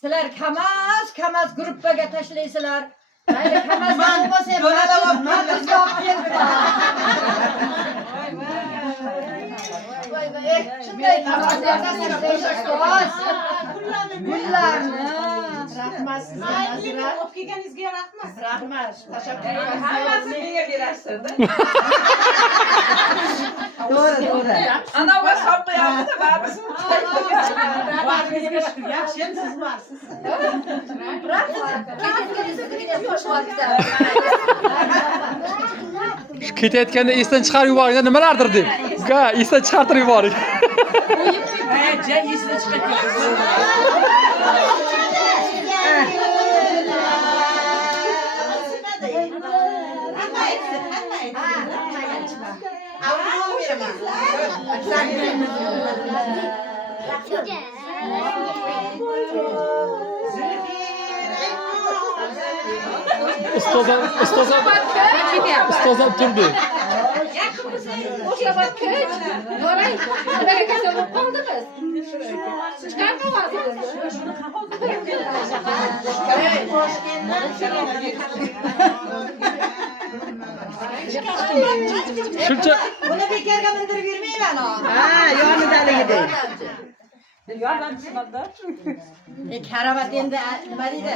Sizlar kamaz gruppaga tashlaysizlar. Mayli kamaz bo'lmasa shunday kamazlardan gullarni rahmat sizlarga olib kelganingizga rahmat. Rahmat. Tashakkur ederim. Hammasini menga berasiz-da. To'g'ri. Ana va soplayapti baribir. Vaqtingizga shukur. Yaxshi ham siz borsiz. Ketayotganda esdan chiqarib yuboring, nimalardir deb. Ga, esdan chiqartirib yuboring. Ja, esdan chiqarib. Ustozam turdi. Shuncha Buni bekarga mindirib yurmayman. Ha, yonidaligida. Yordamchimda. Karavat endi nima deydi?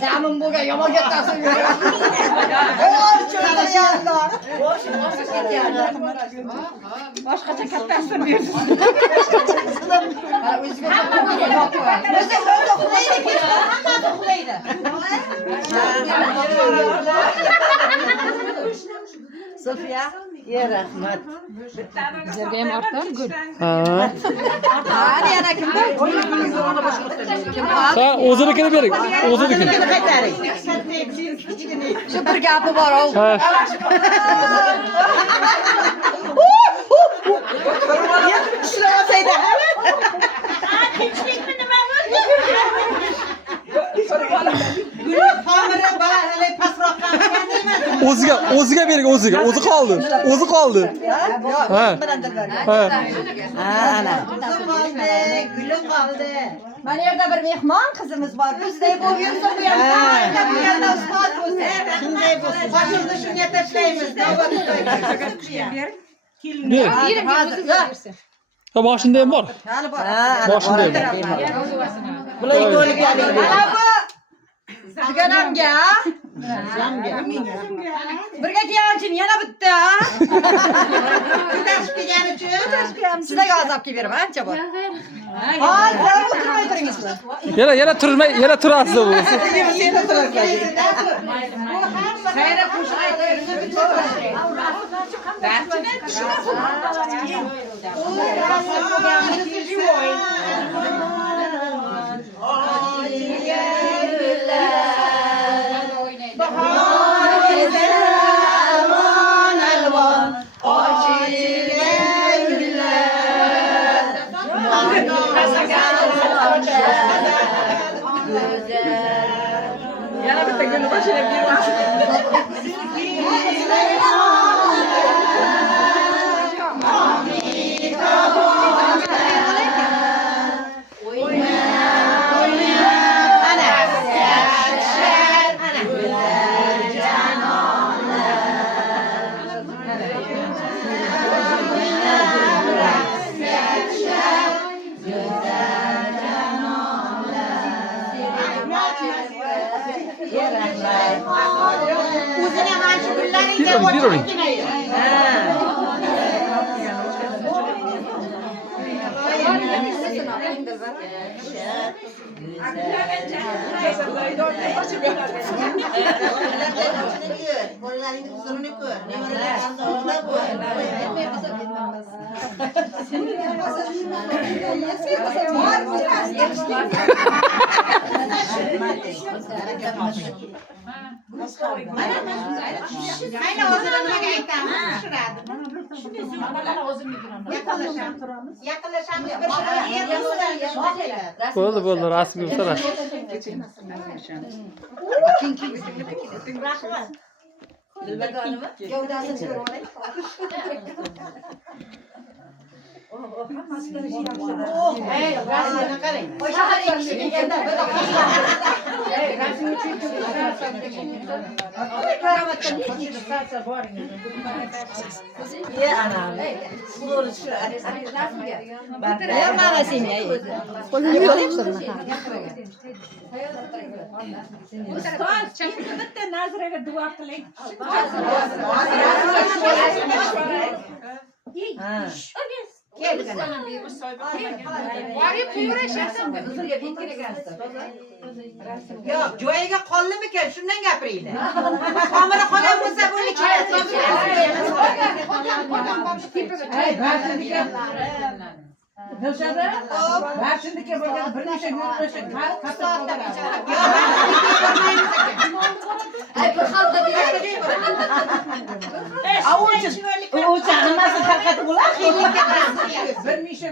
Zamin bo'lgan yomonga ta'sir beradi. Boshqacha kattasini berdi. Sofiya, ya rahmat. Bizlarga ham ortar gul. Qani yana kimda? Ha, o'zinikini bering. O'zinikini qaytaring. Shu bir gapi bor. Ha. Ishlayapsaydi. Tinchlikmi nima bo'ldi? O'ziga bering, o'zi qoldi. Ha. Ana. Guli qoldi. Mana yerda bir mehmon qizimiz bor. Bizday bo'lib yursa bu ham qayda bu yerda ustoz bo'lsa. Shunday bo'lsa. Qo'shimni shunga tashlaymiz. Bering. Ha, boshida ham bor. Hali bor. Boshida ham. Bular ikkovligi mana bu Siganamga. Birga kelganchim yana bitta. Tashib kelgan uchun sizlarga azobga beraman, ancha bor. Hozir o'tirmay turingizlar. Yana turasiz bu. Xayra qo'shiq aytib yana bitta gulni boshlab bermoqchi. O'zini mana shu gullaringga o'tirib Mayli o'zini nimaga aytamiz? Yaqinlashamiz. Bo'ldi, rasmiy bo'lsa. Dilbagonimi? Gavdasini ko'rib olaylik. Hey, rasmini qarang. O'sha har ikki kelganda bir Hey, rasmini Ya anam. Ya mana seni ay. Qo'lini yo'qlayapsanmi? bitta naziraga duo qiling. Borib yurashasan. Yo'q, joyiga qoldimikan, shundan gapiringlar. Xomira qolgan bo'lsa bo'lib keladi. Dilshada, Barchiniki bo'lgan bir necha yurtdoshlar Ay, bir xalta O'cha hammasi tarqatib bo'lar. bir necha